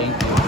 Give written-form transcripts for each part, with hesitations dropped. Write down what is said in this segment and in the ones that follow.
Thank you.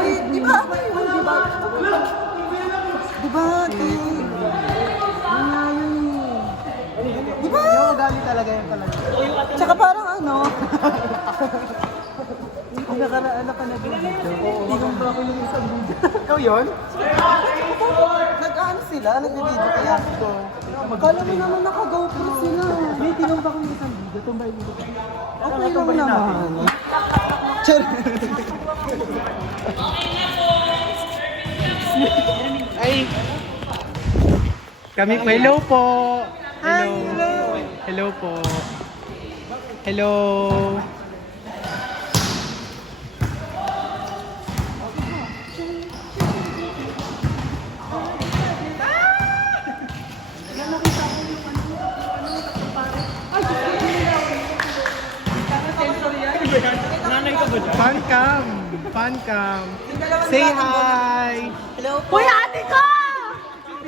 Ay, di ba ako yun? Di ba? Di ba? Di ba? Yung ugali talaga yun talaga. Tsaka parang ano? Ang nakaraan na pa na dito. Tinong ba ako yung isang video? Ikaw yun? Nag-ano sila? Nag-video kaya ko. Kala mo naman naka-GoPro sila. May tinong ba ako yung isang video? Tumbay mo. Okay lang naman. Char. Ay! Kami po. Hello po! Hi, hello. Hello po. Hello! Fan cam! Fan cam! Say hi! Hello po. Uy, ate ko!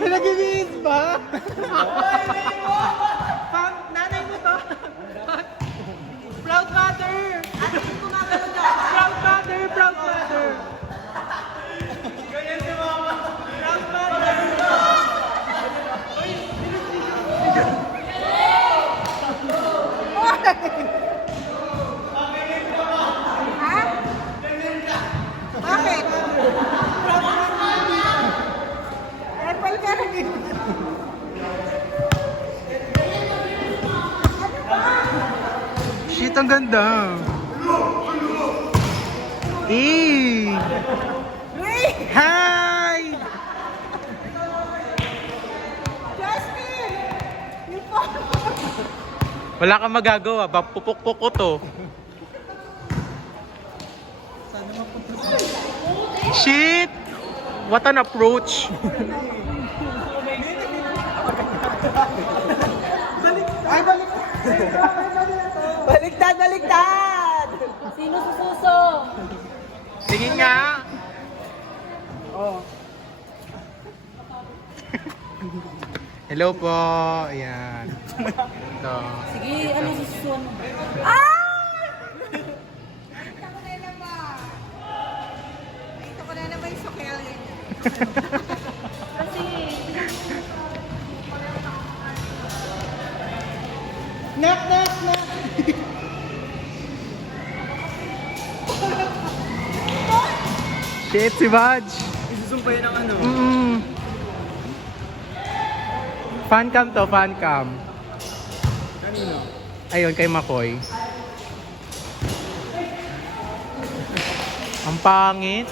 Nag-ibig ba? Nanay mo to. Proud mother. Ate ko kumagano ka. Proud mother! Proud mother! Proud mother. Ha? Bakit? Apple ka rin. Shit, ang ganda! Eh! Uy! Hi! Justin! Yung phone. Wala kang magagawa, pupuk-puk ko to. Shit! What an approach! Ay, balik! Baliktad, baliktad! Sino sususo? Sige nga! Oh. Hello po! Ayan. Ito. Sige, ano sususo mo? Ito ko na naman yung sukel yun. Kasi, Knock, knock, knock! Shit, si Badge! Isusumpay ng ano? Fan cam to, fan cam. Kanino? Ayun, kay Makoy. Ang pangit.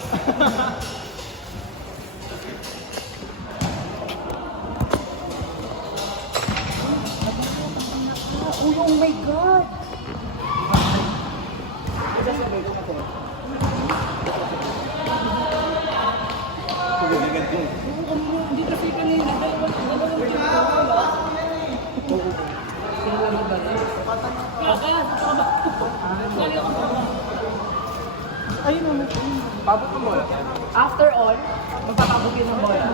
Oh my God! hindi kasi kanina, Ayun naman. Pabot ng bola. after all, Magpapabugin ng bola.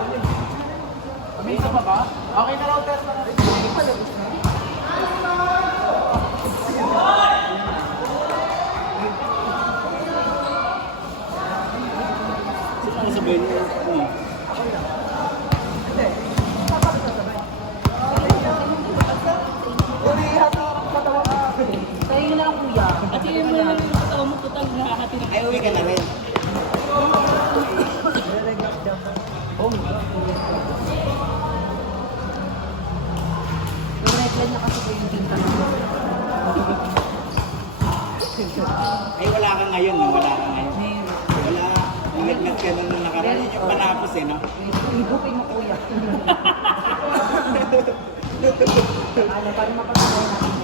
May isa pa ba? Okay na raw, test na natin. tayo na lang kuya. At yun mo lang yung tao mo, total nakakati na. Ay, uwi ka na rin. Yung red line na kasi ko yung tinta na. Ay, wala ka ngayon, no? Wala ka ngayon. Meron. Wala, nag-nag ka nung nakaraan. Yung panapos, eh, no? Ibupin mo kuya. Ano, para mapatuloy natin.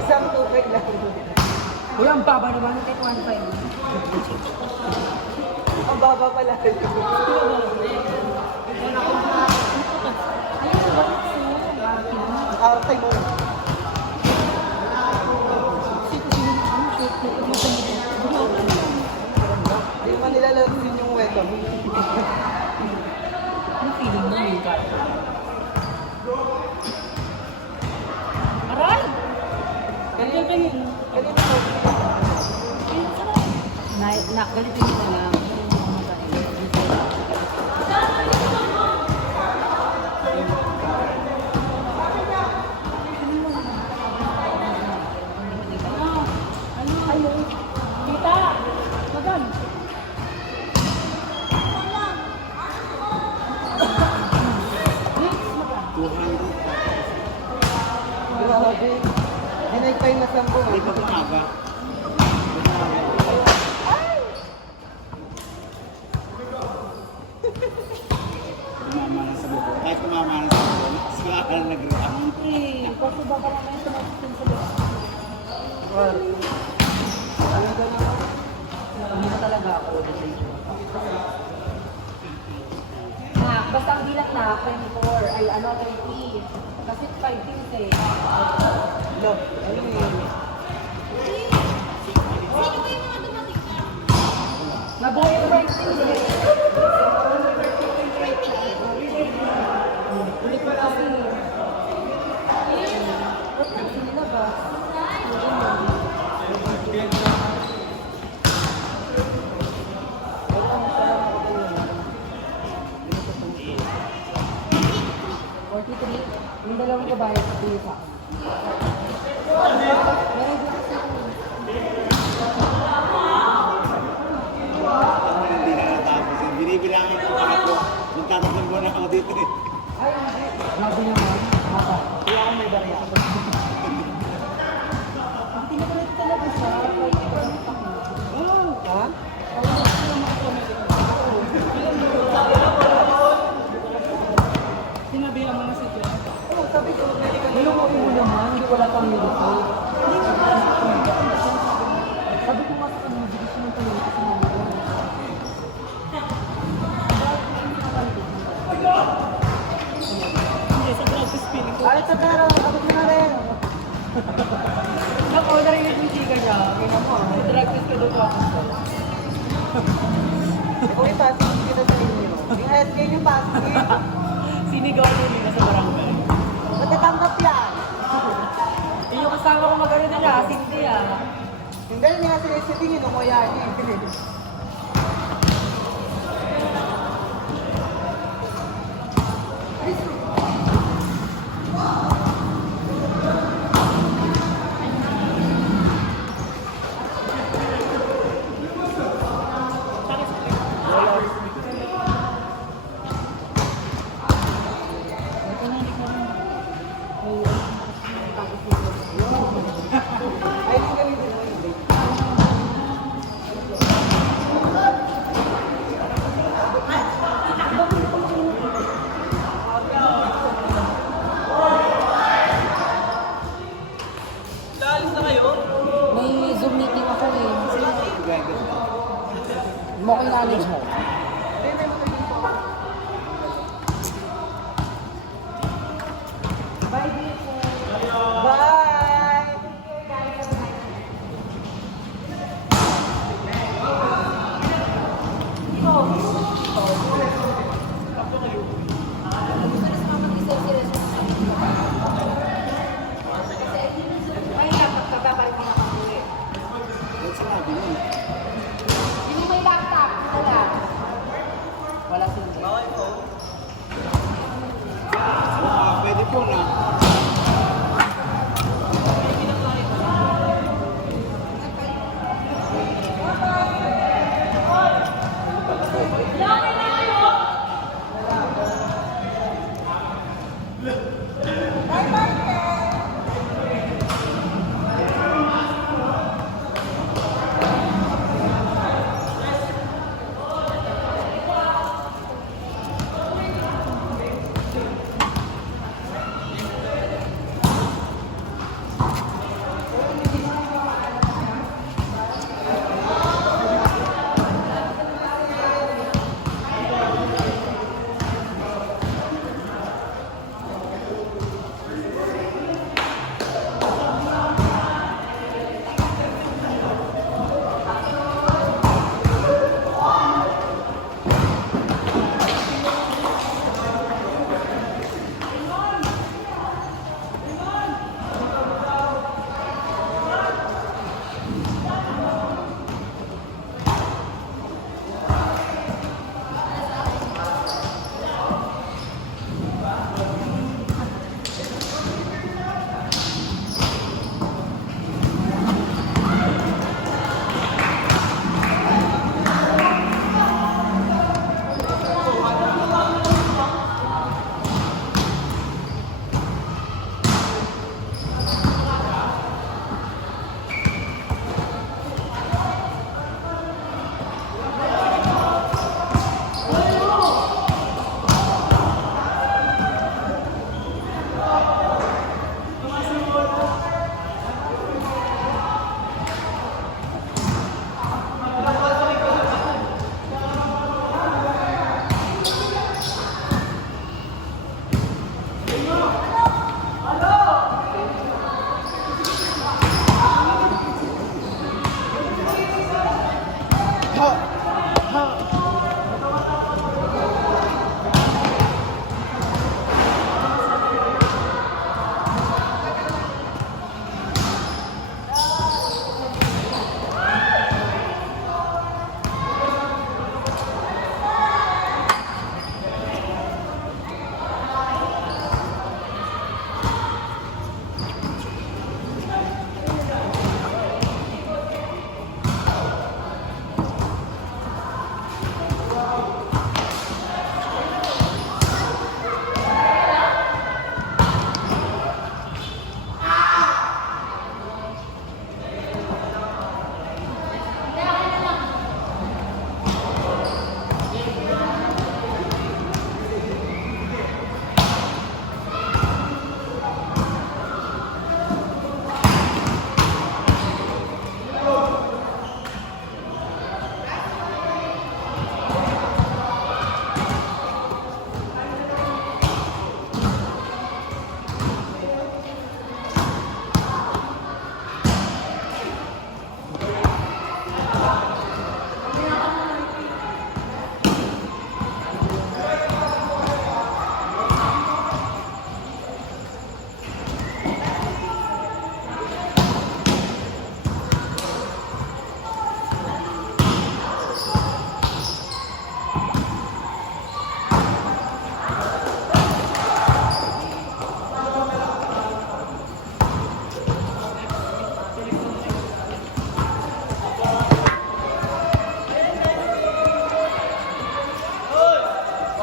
Isang tubig lang. Uy, ang baba naman. Kahit 1.5. Ang baba pala. Arte mo. Hindi man nilalaro din yung weto. Ano feeling mo yung kaya? Aray! Ganyan ka yun. Ganito mo. Galitin mo na lang. Ano? Kita! Magan! Grabe. Dinaig pa yung nasambo. Hindi pa bumaba. Tumama na sa buko. Kahit tumama na sa buko, sila ka lang nag-react. Eh, kasi baka mamaya tumasin sa loob. Hindi na talaga ako. Basta ang bilang na, 24, ay ano, 30. Kasi 5 things eh. Love. Ano yun? Nabuhay ko 5 things eh. Ulit mo kasi. Kasi nilabas. Yung dalawang kabayan sa tuyo sa akin. Hindi na natapos. Binibilangan ko ako. Magtatatlong buwan ako dito eh. Ay, hindi. Grabe naman. Mata. Kaya ako may barya. Ang tinakulit talaga siya. Kahit ikaw ang takot. Ha? Sinabihan mo na si Jen. Oo, sabi ko, pwede ka Nilukuin mo naman, hindi wala pang nilukoy. Sabi ko nga sa kanya, bigis mo ng tanong kasi naman. Hindi, sa practice feeling ko. Ay, ito pero, abot mo na rin. Ako, narinig yung chika niya. Kaya mo, drag test ko doon ako. Uy, passing kita sa inyo. Yung SK yung passing. Sinigaw niya nila sa barangay. Matatanggap yan. Yung kasama ko magano nila, Cindy ah. Yung ganun nga sila sa tingin, umuya niya. Ay, yung ganun din naman yung May Zoom meeting ako eh. Mo ko knowledge mo. Bye! Ay, kapag mo na kami. Ba't sinabi yun? Hindi may laptop. Wala. Wala sila. Pwede po na.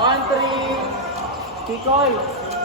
1-3. Kikoy.